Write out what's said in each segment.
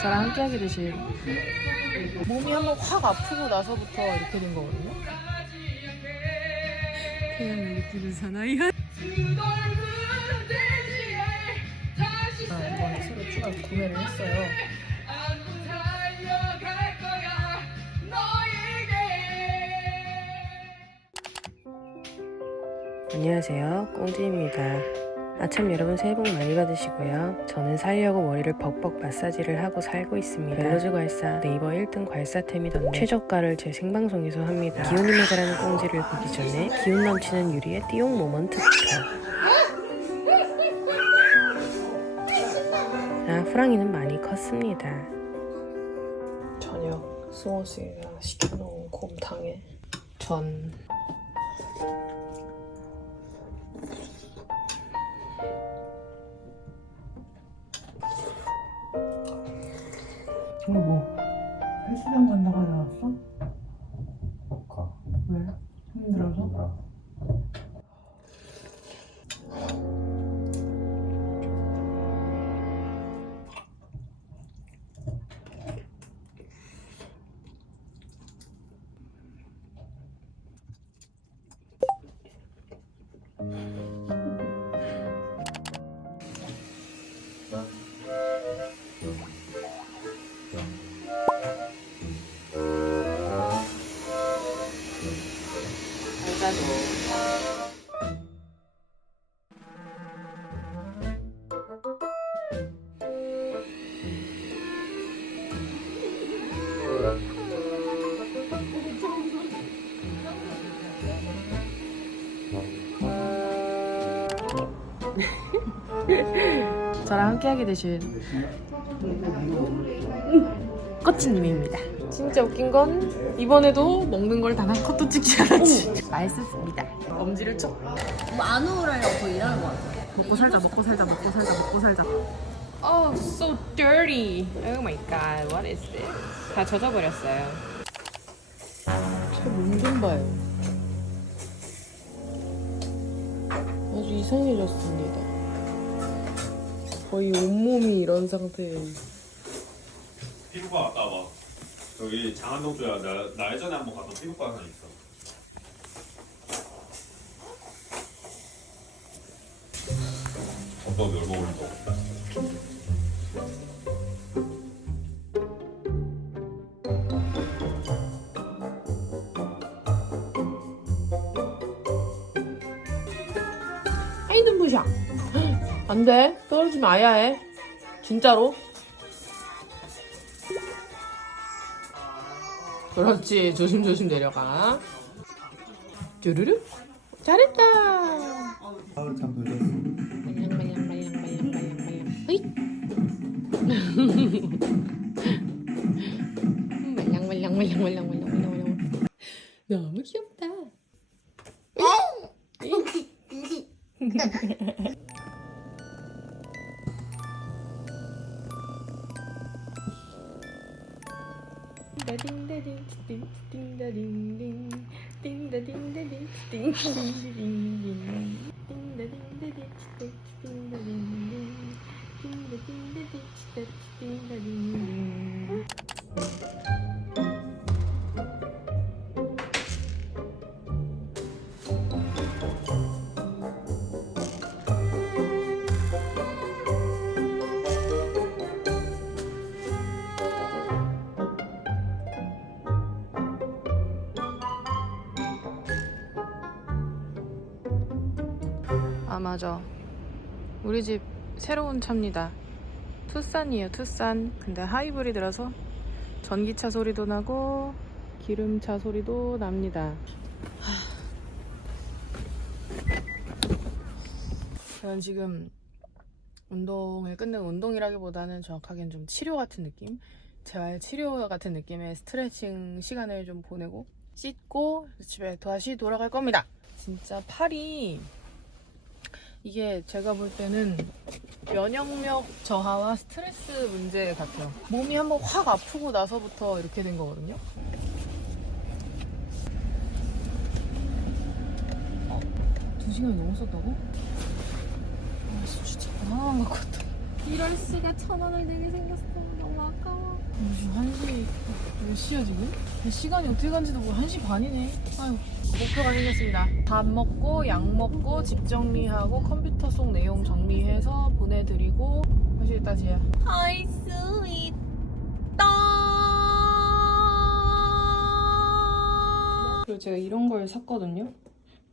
저랑 함께 하게 되실 몸이 한번 확 아프고 나서부터 이렇게 된 거거든요. 그냥 이렇게 사나이 한 아, 이번에 새로 추가 구매를 했어요. 안녕하세요. 꽁지입니다. 아참 여러분 새해 복 많이 받으시고요. 저는 살려고 머리를 벅벅 마사지를 하고 살고 있습니다. 멜로즈 괄사 네이버 1등 괄사템이던데 최저가를 제 생방송에서 합니다. 기운이 모자라는 꽁지를 보기 전에 기운 넘치는 유리의 띠용 모먼트부터 아, 프랑이는 많이 컸습니다. 저녁 수호씨가 시켜놓은 곰탕에 전 함께 하게 되신 꼬치님입니다. 진짜 웃긴 건 이번에도 먹는 걸 단 한 컷도 찍지 않았지. 맛있었습니다. 엄지를 쳐. 마누라랑 더 일하는 것 같아. 먹고 살자, 먹고 살자, 먹고 살자, 먹고 살자. Oh, so dirty. Oh my god, what is this? 다 젖어버렸어요. 제몸좀 봐요. 아주 이상해졌습니다. 거의 온몸이 이런 상태예요. 피부과 갔다 와봐. 저기 장안동 쪽에 나, 나 예전에 한번 갔던 피부과 하나 있어. 어떤 열 먹으면 더. 아이 눈부셔. 안 돼. 떨어지면 아야 해. 진짜로. 그렇지. 조심조심 내려가. 쭈르르. 잘했다. 아우 참 돌렸어. 말랑 말랑 말랑 말랑 말랑 말랑. 으이. 말랑 말랑 말랑 말랑 말랑 말랑 말랑. 너무 귀엽다. 아 맞아. 우리 집 새로운 차입니다. 투싼이에요 투싼. 근데 하이브리드라서 전기차 소리도 나고 기름차 소리도 납니다. 저는 지금 운동을 끝내고 운동이라기보다는 정확하게는 좀 치료 같은 느낌? 재활 치료 같은 느낌의 스트레칭 시간을 좀 보내고 씻고 집에 다시 돌아갈 겁니다. 진짜 팔이 이게 제가 볼 때는 면역력 저하와 스트레스 문제 같아요. 몸이 한번 확 아프고 나서부터 이렇게 된 거거든요. 어, 두 시간이 넘었었다고? 아, 진짜 바나나 것 같다. 이럴 수가 천 원을 내게 생겼어. 너무 아까워. 지금 1시 몇 시야 지금? 시간이 어떻게 간지도 모르고 1시 반이네 아유 목표가 생겼습니다 밥 먹고 약 먹고 집 정리하고 컴퓨터 속 내용 정리해서 보내드리고 할수 있다 지야 할수 있다. 그리고 제가 이런 걸 샀거든요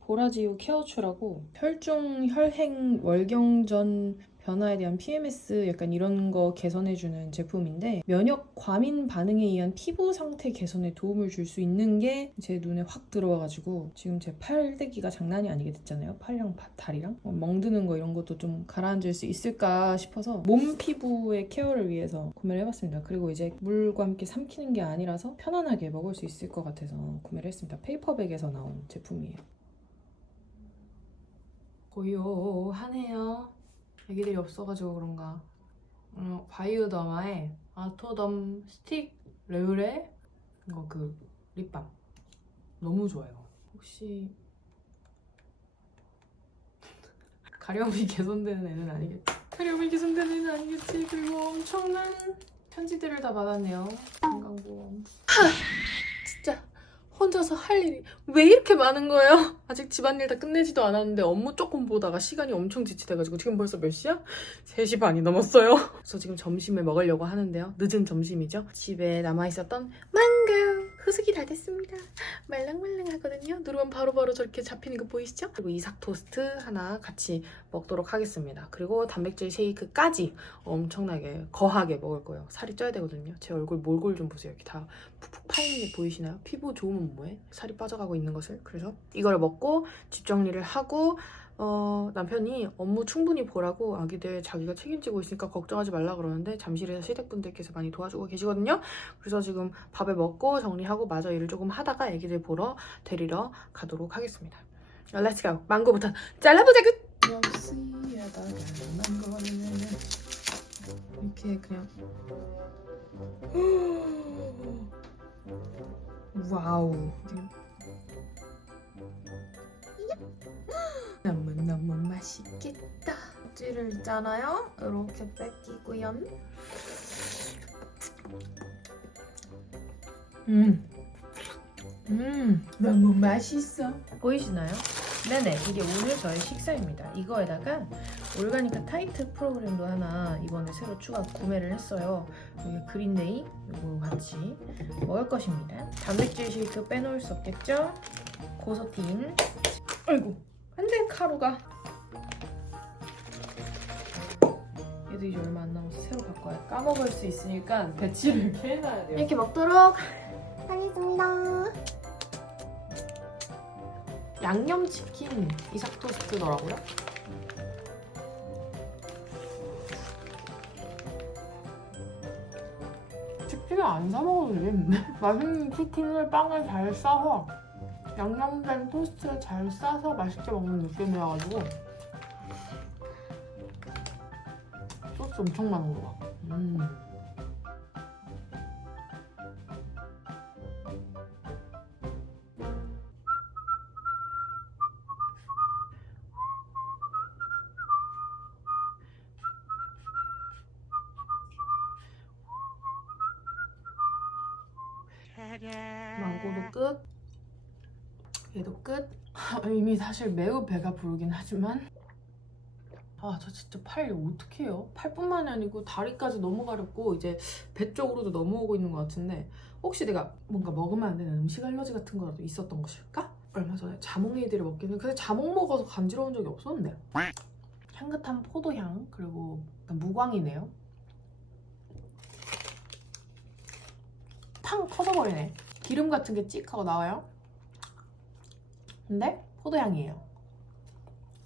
보라지우 케어추라고 혈중 혈행 월경전 변화에 대한 PMS 약간 이런 거 개선해주는 제품인데 면역 과민 반응에 의한 피부 상태 개선에 도움을 줄 수 있는 게 제 눈에 확 들어와가지고 지금 제 팔대기가 장난이 아니게 됐잖아요. 팔이랑 바- 다리랑? 어, 멍드는 거 이런 것도 좀 가라앉을 수 있을까 싶어서 몸 피부의 케어를 위해서 구매를 해봤습니다. 그리고 이제 물과 함께 삼키는 게 아니라서 편안하게 먹을 수 있을 것 같아서 구매를 했습니다. 페이퍼백에서 나온 제품이에요. 고요하네요 애기들이 없어가지고 그런가. 어, 바이오더마의 아토덤 스틱 레유레 이거 그 립밤. 너무 좋아요. 혹시 가려움이 개선되는 애는 아니겠지 가려움이 개선되는 애는 아니겠지. 그리고 엄청난 편지들을 다 받았네요. 건강보험 하! 진짜 혼자서 할 일이 왜 이렇게 많은 거예요? 아직 집안일 다 끝내지도 않았는데 업무 조금 보다가 시간이 엄청 지치돼가지고 지금 벌써 몇 시야? 3시 반이 넘었어요. 그래서 지금 점심을 먹으려고 하는데요. 늦은 점심이죠. 집에 남아있었던 망고! 후숙이 다 됐습니다. 말랑말랑 하거든요. 누르면 바로바로 저렇게 잡히는 거 보이시죠? 그리고 이삭 토스트 하나 같이 먹도록 하겠습니다. 그리고 단백질 쉐이크까지 엄청나게 거하게 먹을 거예요. 살이 쪄야 되거든요. 제 얼굴 몰골 좀 보세요. 이렇게 다 푹푹 파이는 게 보이시나요? 피부 좋으면 뭐해? 살이 빠져가고 있는 것을. 그래서 이걸 먹고 집 정리를 하고 어, 남편이 업무 충분히 보라고 아기들 자기가 책임지고 있으니까 걱정하지 말라 그러는데 잠실에서 시댁분들께서 많이 도와주고 계시거든요. 그래서 지금 밥을 먹고 정리하고 마저 일을 조금 하다가 아기들 보러 데리러 가도록 하겠습니다. Let's go. 망고부터 잘라보자구. 이렇게 그냥 와우. 너무너무 맛있겠다. 껍질을 있잖아요. 이렇게 뺏기고요. 음. 음, 너무 맛있어. 보이시나요? 네네, 이게 오늘 저의 식사입니다. 이거에다가 올가니까 타이트 프로그램도 하나 이번에 새로 추가 구매를 했어요. 여기 그린데이 이거 같이 먹을 것입니다. 단백질 쉐이크 빼놓을 수 없겠죠? 고소틴. 아이고, 안돼 카루가. 얘도 이제 얼마 안 남아서 새로 바꿔야 까먹을 수 있으니까 배치를 이렇게 해놔야 돼요. 이렇게 먹도록 하겠습니다. 양념치킨 이삭 토스트더라고요. 치킨을 안 사 먹어도 되겠는데? 맛있는 치킨을 빵을 잘 싸서 양념된 토스트를 잘 싸서 맛있게 먹는 느낌이어가지고 소스 엄청 많은 거 봐. 음. 망고도 끝. 얘도 끝. 이미 사실 매우 배가 부르긴 하지만 아 저 진짜 팔 어떻게 해요? 팔뿐만이 아니고 다리까지 너무 가렵고 이제 배 쪽으로도 넘어오고 있는 것 같은데 혹시 내가 뭔가 먹으면 안 되는 음식 알러지 같은 거라도 있었던 것일까? 얼마 전에 자몽에이드를 먹기는 근데 자몽 먹어서 간지러운 적이 없었는데. 향긋한 포도향 그리고 무광이네요. 팡 터져버리네. 기름 같은 게 찍 하고 나와요. 근데 포도향이에요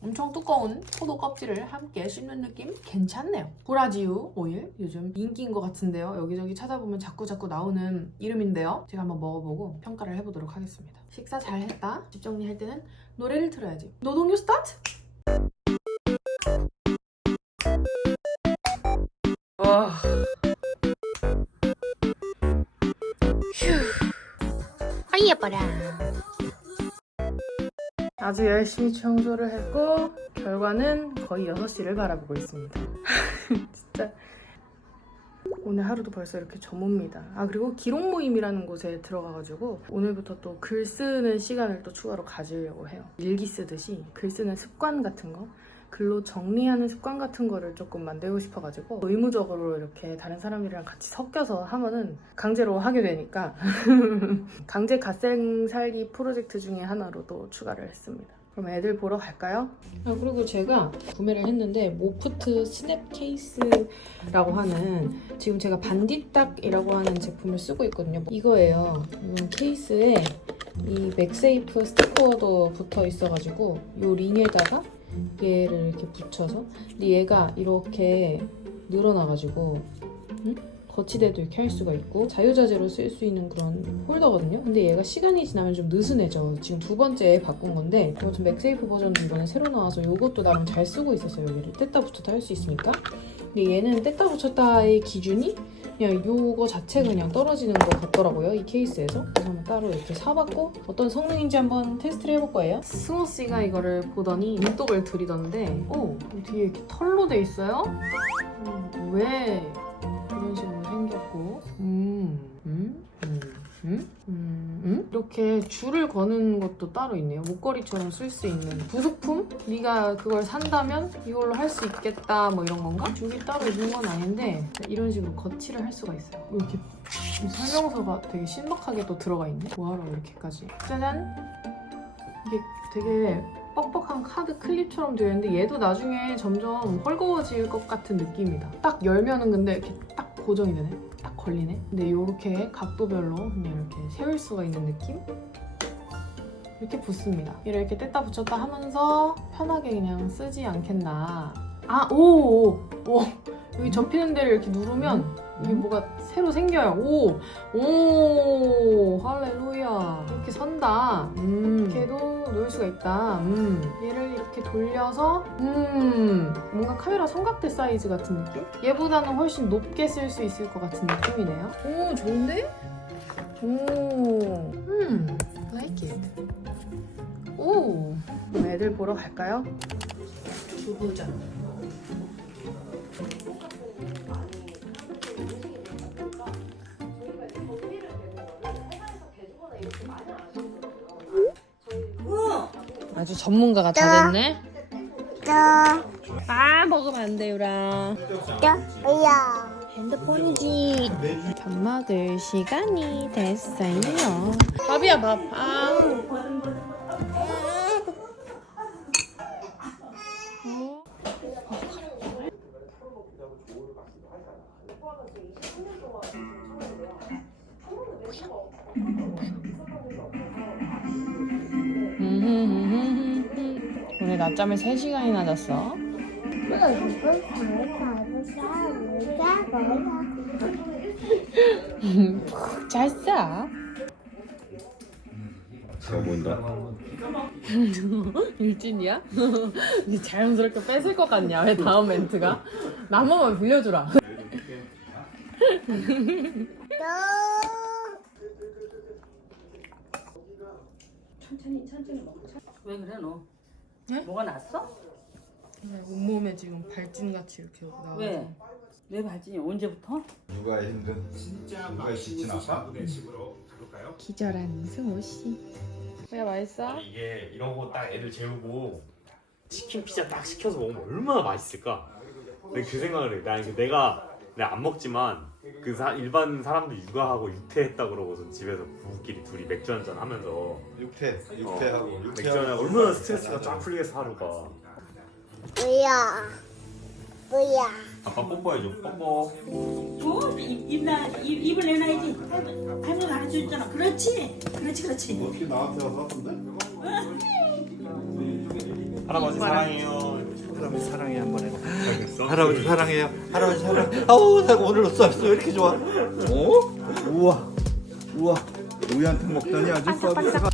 엄청 두꺼운 포도 껍질을 함께 씹는 느낌 괜찮네요. 보라지우 오일 요즘 인기인 것 같은데요. 여기저기 찾아보면 자꾸 자꾸 나오는 이름인데요. 제가 한번 먹어보고 평가를 해보도록 하겠습니다. 식사 잘 했다. 집 정리할 때는 노래를 틀어야지. 노동요 스타트. 와. 아이 예뻐라. 아주 열심히 청소를 했고 결과는 거의 6시를 바라보고 있습니다. 진짜 오늘 하루도 벌써 이렇게 저뭅니다. 아 그리고 기록 모임이라는 곳에 들어가가지고 오늘부터 또 글 쓰는 시간을 또 추가로 가지려고 해요. 일기 쓰듯이 글 쓰는 습관 같은 거 글로 정리하는 습관 같은 거를 조금 만들고 싶어가지고 의무적으로 이렇게 다른 사람들이랑 같이 섞여서 하면은 강제로 하게 되니까 강제 갓생 살기 프로젝트 중에 하나로 또 추가를 했습니다. 그럼 애들 보러 갈까요? 아 그리고 제가 구매를 했는데 모프트 스냅 케이스라고 하는 지금 제가 반디딱이라고 하는 제품을 쓰고 있거든요. 이거예요. 이 케이스에 이 맥세이프 스티커도 붙어 있어가지고 이 링에다가 얘를 이렇게 붙여서? 근데 얘가 이렇게 늘어나가지고 응? 거치대도 이렇게 할 수가 있고 자유자재로 쓸 수 있는 그런 홀더거든요. 근데 얘가 시간이 지나면 좀 느슨해져. 지금 두 번째 바꾼 건데 좀 맥세이프 버전도 이번에 새로 나와서 이것도 나름 잘 쓰고 있었어요. 얘를 뗐다 붙였다 할 수 있으니까. 근데 얘는 뗐다 붙였다의 기준이 그냥 요거 자체 그냥 떨어지는 것 같더라고요 이 케이스에서. 그래서 한번 따로 이렇게 사봤고 어떤 성능인지 한번 테스트를 해볼 거예요. 승호 씨가 이거를 보더니 눈독을 들이던데 오 뒤에 이렇게 털로 돼 있어요? 음, 왜 이런 식으로 생겼고? 음, 음, 음, 음? 이렇게 줄을 거는 것도 따로 있네요 목걸이처럼 쓸 수 있는 부속품? 네가 그걸 산다면 이걸로 할 수 있겠다 뭐 이런 건가? 줄이 따로 있는 건 아닌데 이런 식으로 거치를 할 수가 있어요 이렇게 이 설명서가 되게 신박하게 또 들어가 있네 뭐하러 이렇게까지 짜잔 이게 되게 뻑뻑한 카드 클립처럼 되어 있는데 얘도 나중에 점점 헐거워질 것 같은 느낌이다. 딱 열면은 근데 이렇게 딱 고정이 되네. 딱 걸리네. 근데 이렇게 각도별로 그냥 이렇게 세울 수가 있는 느낌? 이렇게 붙습니다. 이렇게 뗐다 붙였다 하면서 편하게 그냥 쓰지 않겠나. 아, 오, 오, 오. 여기 접히는 데를 이렇게 누르면 이게 뭐가 새로 생겨요. 오, 오, 할렐루야. 이렇게 선다. 음, 이렇게도 놓을 수가 있다. 음, 얘를 이렇게 돌려서, 음, 뭔가 카메라 삼각대 사이즈 같은 느낌? 얘보다는 훨씬 높게 쓸 수 있을 것 같은 느낌이네요. 오, 좋은데? 오, 음, like it. 오, 그럼 애들 보러 갈까요? 두부 자. 아주 전문가가 다 됐네. 아 먹으면 안 돼요라. 핸드폰이지. 밥 먹을 시간이 됐어요. 밥이야 밥. 아. 오늘 낮잠을 3시간이나 잤어. 잤어. 잘 보인다. 일진이야? 니 자연스럽게 뺏을 것 같냐? 왜 다음 멘트가? 나 한 번만 빌려주라. 천천히 천천히 먹자. 왜 그래 너? 네? 뭐가 났어? 온몸에 지금 발진같이 이렇게 나와. 왜? 왜 발진이 언제부터? 누가 힘든 누가 지친 아 파? 기절한 승호 씨. 야 맛있어? 아니 이게 이런 거 딱 애들 재우고 치킨 피자 딱 시켜서 먹으면 얼마나 맛있을까? 근데 그 생각을 해. 나 내가 내가 안 먹지만 그 사, 일반 사람들 육아하고 육퇴했다 그러고서 집에서 부부끼리 둘이 맥주 한잔 하면서 육퇴 육퇴하고 맥주 육퇴하고 한잔 얼마나 스트레스가 쫙 풀리겠어 하루가. 뭐야? 뭐야? 아빠 뽀뽀해줘. 뽀뽀. 어? 입, 입, 나, 입, 입을 내놔야지. 할머니, 할머니 가르쳐 줬잖아. 그렇지. 그렇지, 그렇지. 어떻게 나한테 와서 하던데? 할아버지 사랑해요. 할아버지 사랑해 한번 해. 알겠어? 할아버지 사랑해요. 할아버지 사랑. 아우 나 오늘 쌀수 왜 이렇게 좋아? 어? 우와 우와 우유한테 먹더니 아주 서비스가.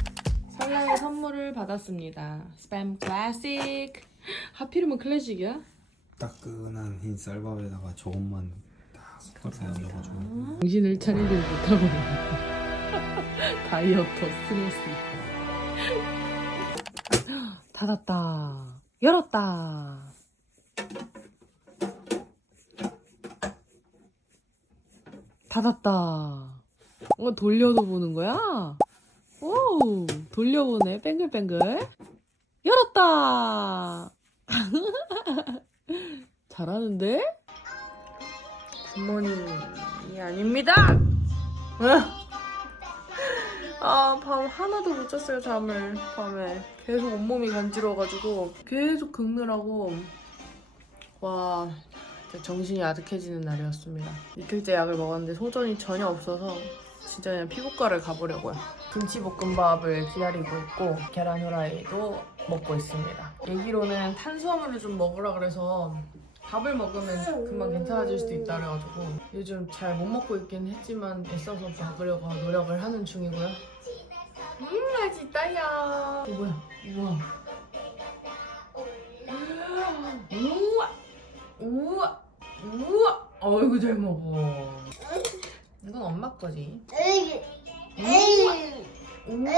설날에 선물을 받았습니다. 스팸 클래식. 하필이면 클래식이야? 따끈한 흰 쌀밥에다가 조금만 딱 퍼서 얹어가지고 정신을 차리지 못하고 다이어터 스트레스. 닫았다. 열었다. 닫았다. 어, 돌려도 보는 거야? 오, 돌려보네. 뱅글뱅글. 열었다. 잘하는데? 굿모닝이 아닙니다. 아, 밤 하나도 못 잤어요, 잠을. 밤에. 계속 온몸이 간지러워가지고, 계속 긁느라고. 와, 진짜 정신이 아득해지는 날이었습니다. 이틀째 약을 먹었는데 소전이 전혀 없어서, 진짜 그냥 피부과를 가보려고요. 김치볶음밥을 기다리고 있고, 계란 후라이도 먹고 있습니다. 얘기로는 탄수화물을 좀 먹으라 그래서, 밥을 먹으면 금방 괜찮아질 수도 있다 그래가지고 요즘 잘 못 먹고 있긴 했지만 애써서 먹으려고 노력을 하는 중이고요. 음 맛있다야. 어, 뭐야? 우와. 우와. 우와. 우와. 어이구 잘 먹어. 이건 엄마 거지. 우와. 우와.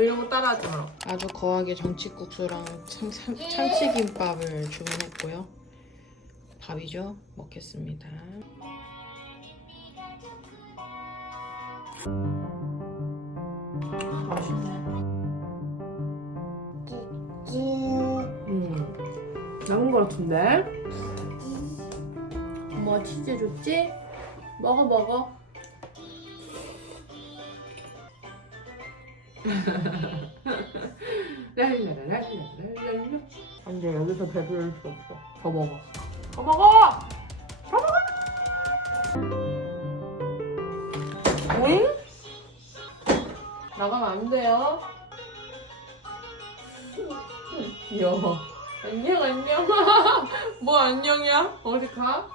이. 이런 거 따라하지 마라. 아주 거하게 정치국수랑 참, 참, 참치김밥을 주문했고요. 밥이죠. 먹겠습니다. 맛있네. 음, 남은 거 같은데? 엄마 치즈 줬지? 먹어 먹어. 랄랄랄랄랄랄. 안돼 여기서 배부를 수 없어. 더 먹어. 더 먹어. 더 먹어. 오잉? 나가면 안 돼요. 귀여워. 안녕 안녕. 뭐 안녕이야? 어디 가?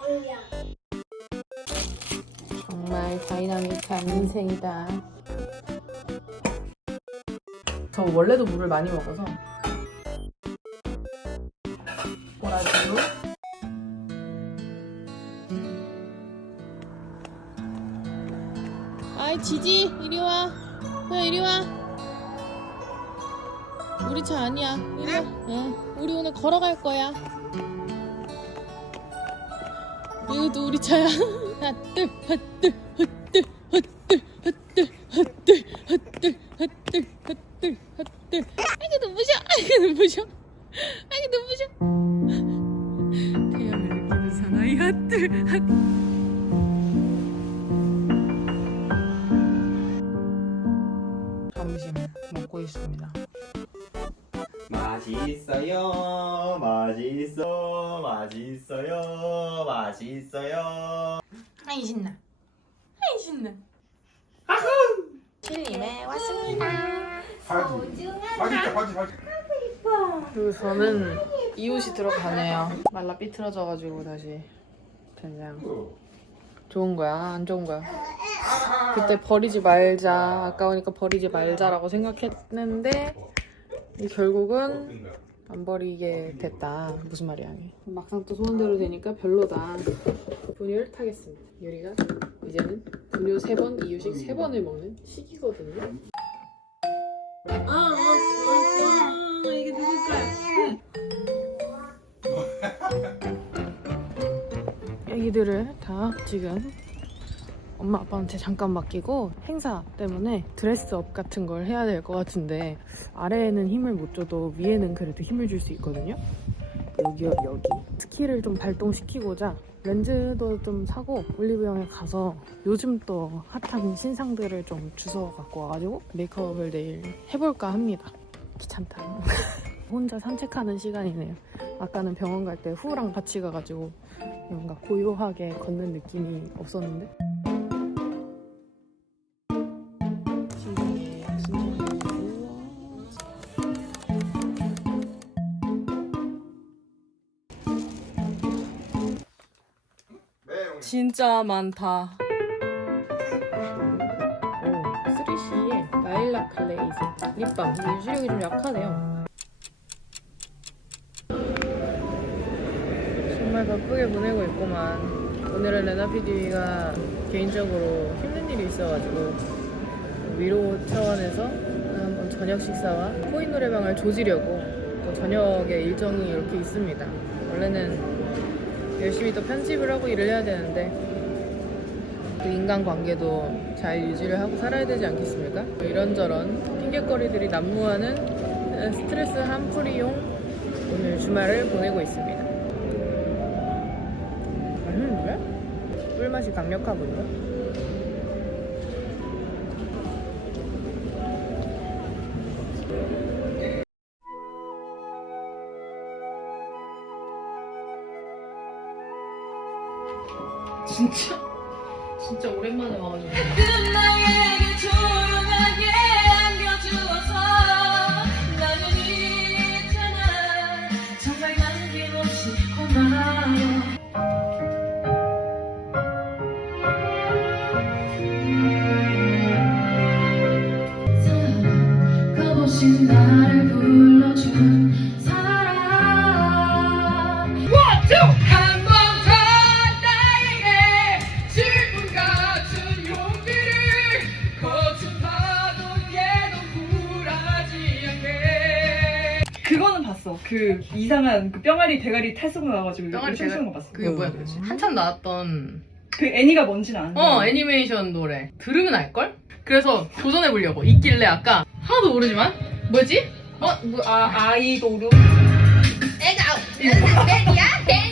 정말 다이나믹한 인생이다. 저 원래도 물을 많이 먹어서. 뭐라지요? 아이 지지 이리 와. 야 이리 와. 우리 차 아니야. 이리 와. 응. 우리 오늘 걸어갈 거야. 이것도 우리 차야. 핫들 핫들 핫들 그리고 저는 이웃이 들어가네요. 말라 삐뚤어져가지고 다시 그냥 좋은 거야, 안 좋은 거야. 그때 버리지 말자, 아까우니까 버리지 말자라고 생각했는데 이 결국은 안 버리게 됐다. 무슨 말이야 이게. 막상 또 소원대로 되니까 별로다. 분유를 타겠습니다. 유리가 이제는 분유 세 번, 이유식 세 번을 먹는 시기거든요. 아, 아, 아, 이게 누굴까요? 애기들을 다 지금 엄마 아빠한테 잠깐 맡기고 행사 때문에 드레스업 같은 걸 해야 될 것 같은데 아래에는 힘을 못 줘도 위에는 그래도 힘을 줄 수 있거든요. 여기요 여기 스킬을 좀 발동시키고자 렌즈도 좀 사고 올리브영에 가서 요즘 또 핫한 신상들을 좀 주워 갖고 와가지고 메이크업을 내일 해볼까 합니다. 귀찮다. 혼자 산책하는 시간이네요. 아까는 병원 갈 때 후랑 같이 가가지고 뭔가 고요하게 걷는 느낌이 없었는데. 진짜 많다. 오, 3CE의 나일락 글레이즈 립밤. 유지력이 좀 약하네요. 정말 바쁘게 보내고 있구만. 오늘은 레나 PD가 개인적으로 힘든 일이 있어가지고 위로 차원에서 한번 저녁 식사와 코인 노래방을 조지려고 또 저녁에 일정이 이렇게 있습니다. 원래는 열심히 또 편집을 하고 일을 해야 되는데 또 인간관계도 잘 유지를 하고 살아야 되지 않겠습니까? 이런저런 핑계거리들이 난무하는 스트레스 한풀이용 오늘 주말을 보내고 있습니다. 맛있는데? 꿀맛이 강력하군요. 진짜 진짜 오랜만에 와가지고 그 이상한 그 뿅아리 대가리 탈수가 나와가지고 뿅아리 춤추는? 거 봤어. 그게 뭐야 도대체 한참 나왔던 그 애니가 뭔지는 아는데. 어 애니메이션 노래 들으면 알걸? 그래서 도전해 보려고 있길래 아까 하나도 모르지만 뭐지? 어? 뭐, 아, 아이도르. 애가 내야 댄서